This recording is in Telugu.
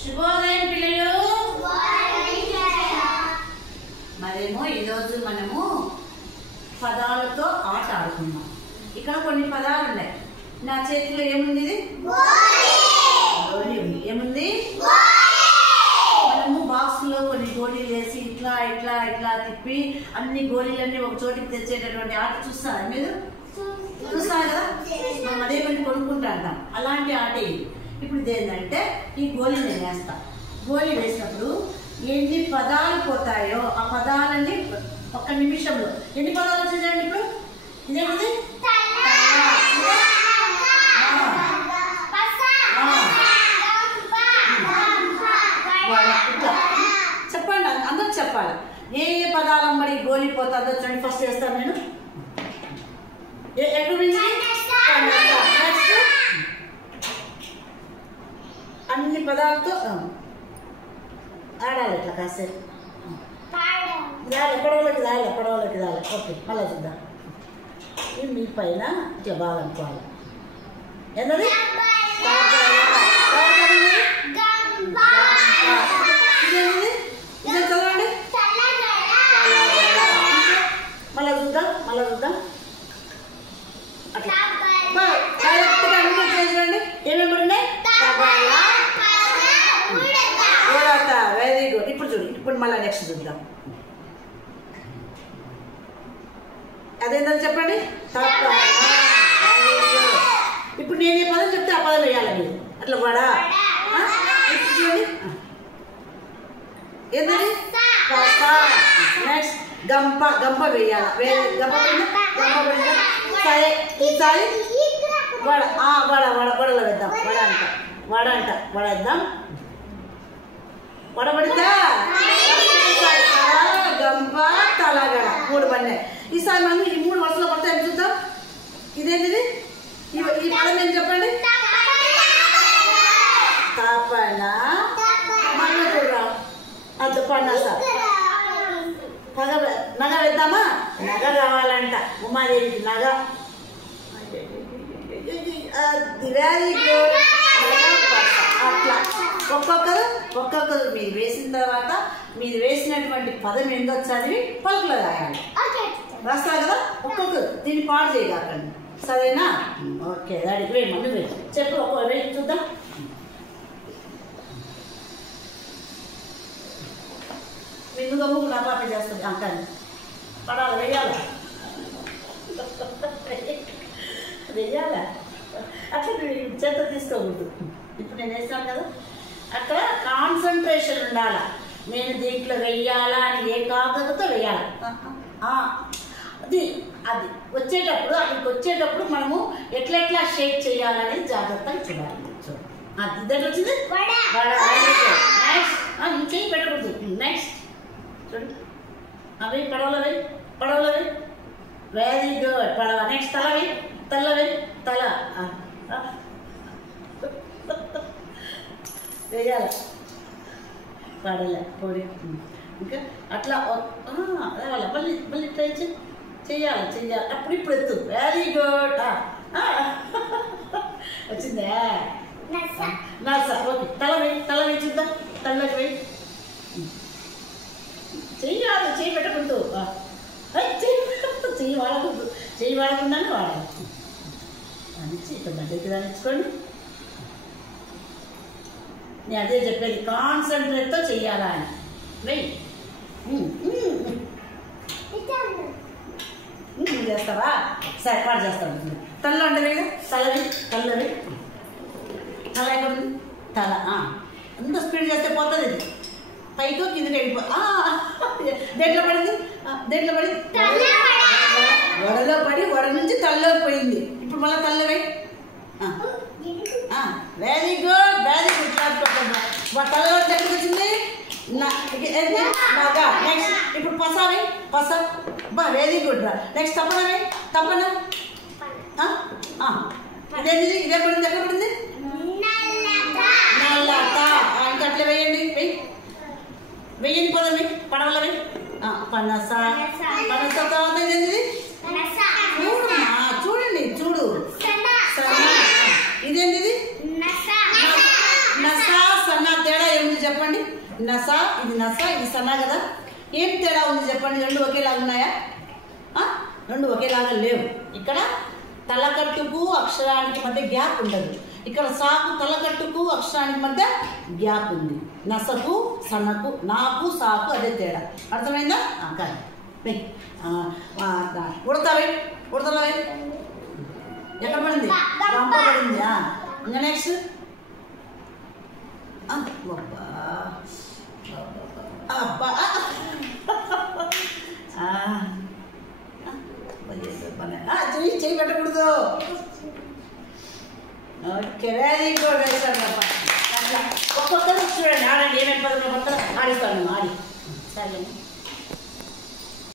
శుభోదయం పిల్లలు. మరేమో ఈరోజు మనము పదాలతో ఆట ఆడుకున్నాం. ఇక్కడ కొన్ని పదాలు ఉన్నాయి. నా చేతిలో ఏముంది? ఇది గోళీ ఉంది. ఏముంది? మనము బాక్స్ లో కొన్ని గోళీలు వేసి ఇట్లా ఇట్లా ఇట్లా తిప్పి అన్ని గోళీలన్నీ ఒక చోటికి తెచ్చేటటువంటి ఆట చూస్తారా మీరు? చూస్తారు కదా, మనం అదే పని కొనుక్కుంటా అంటాం. అలాంటి ఆట ఇది. ఇప్పుడు ఇదేంటంటే ఈ గోళీ నేను వేస్తా. గోళీ వేసినప్పుడు ఎన్ని పదాలు పోతాయో ఆ పదాలన్నీ ఒక్క నిమిషంలో ఎన్ని పదాలు వచ్చేయండి. ఇప్పుడు ఇదేంటి? చెప్పండి, అందరూ చెప్పాలి. ఏ ఏ పదాలు మరి గోళీ పోతుందో చూడండి. ఫస్ట్ వేస్తాను నేను. అన్ని పదాలతో ఆడాలి ఇట్లా కాసేపు. ఎక్కడోళ్ళకి రాలి. ఓకే, మళ్ళీ చూద్దాం. ఇవి మీ పైన ఇట్లా బాగా అనుకోవాలి. ఏంటది? ఇదే చదవండి. మళ్ళీ చూద్దాం. అట్లా చూడండి. ఏమేమి ఉన్నాయి? Very good. ఇప్పుడు చూడు. ఇప్పుడు మళ్ళీ నెక్స్ట్ చూద్దాం. అదేంటని చెప్పండి. ఇప్పుడు నేను ఏ పదం చెప్తే ఆ పదం వేయాలి మీరు. అట్లా వడా. చూడండి. ఏంటది? నెక్స్ట్ గంప వేయాలి. సరే, ఈసారి వడలో వేద్దాం. వడేద్దాం. వడబడిద్దా? గంప తలగడ 3 పడినాయి. ఈసారి మనం ఈ 3 వరుసలో పడితే ఏం చూద్దాం. ఇదేంటిది? ఈ పదం ఏం చెప్పండి. తపన. మళ్ళీ చూడరా. అది పనస. నగ వేద్దామా? నగ రావాలంట ఉమాదేవికి. నగ. Very good. అట్లా ఒక్కొక్కరు మీరు వేసిన తర్వాత మీరు వేసినటువంటి పదం ఏందో చదివి పలుకులో రాయాలి. రాస్తారు కదా. ఒక్కొక్కరు దీన్ని పాడు చేయగలండి. సరేనా? ఓకే, దానికి వేయమని వేయి. చెప్పు. ఒక్కొక్క వేయి చూద్దాం. ముందుగా ముగ్గు నా పాప చేస్తుంది అంటాను. పడాలి. వెయ్యాలా అట్లా చేత తీసుకోకూడదు. ఇప్పుడు నేను వేసాను కదా, అక్కడ కాన్సన్ట్రేషన్ ఉండాలా. నేను దీంట్లో వెయ్యాలా అని ఏకాగ్రతతో వెయ్యాలి. అది అక్కడికి వచ్చేటప్పుడు మనము ఎట్లా షేక్ చేయాలనేది జాగ్రత్తగా చూడాలి. ఇద్దరు వచ్చింది. నెక్స్ట్ ఇంకేం పెట్టకూడదు. నెక్స్ట్ చూడండి. అవి పడవలో వెరీ గుడ్. పడవ. నెక్స్ట్ తల వేయాలి. పడలే పొడి. ఇంకా అట్లా రావాలి. మళ్ళీ ట్రై చెయ్యాలి. అప్పుడు ఇప్పుడు ఎత్తు. Very good. వచ్చిందా? నర్స. ఓకే, తల వేయి చూద్దాం. తలకి వేయి. చెయ్యాలి. చెయ్యి పెట్టకూడదు. చెయ్యి వాడకుండానే వాడాలి. అనిచ్చి ఇక్కడ దగ్గరికి దానిచ్చుకోండి. నేను అదే చెప్పేది, కాన్సన్ట్రేట్తో చెయ్యాలా అని. వెయ్యి. చేస్తావా? సరే, పాటు చేస్తాను. తలలో అంటే వేయగా తలవి. తల ఎక్కడ ఉంది? తల. అంత స్పీడ్ చేస్తే పోతుంది. ఇది పైతో కిందకి వెళ్ళిపో. దేంట్లో పడింది? వడలో పడి వడ నుంచి తల్లోకి పోయింది. ఇప్పుడు మళ్ళీ తల్ల వేయి. Very good. తలలో ఎక్కడికి వచ్చింది? నగ. నెక్స్ట్ ఇప్పుడు పస. వెరీ గుడ్ రా. నెక్స్ట్ తపన. ఇదేంటి? ఇదే పడింది. ఎక్కడ పడింది? నల్లత. ఇంకా అట్లా వేయండి. వెయ్యండి పదండి. పడవల వెయ్యి. పనస. తర్వాత ఇదేంటిది? చూడు. ఇదేంటిది? నస సన్న తేడా మీరు చెప్పండి. నస, ఇది నస, ఇది సన్న కదా. ఏం తేడా ఉంది చెప్పండి? రెండు ఒకేలాగా ఉన్నాయా? రెండు ఒకేలాగా లేవు. ఇక్కడ తలకట్టుకు అక్షరానికి మధ్య గ్యాప్ ఉండదు. ఇక్కడ సాకు తలకట్టుకు అక్షరానికి మధ్య గ్యాప్ ఉంది. నసకు సన్నకు, నాకు సాకు అదే తేడా. అర్థమైందా? కానీ ఉడతావే ఉడతలవే ఎక్కడ పడింది? పంప పడింది. ఇంకా నెక్స్ట్ అబ్బా చెయ్యి పెట్టకూడదు. Okay, very good. ఒక్కొక్కరు చూడండి, ఆడండి. ఏమేమి పదకొండు ఆడిస్తాను ఆడి సరే.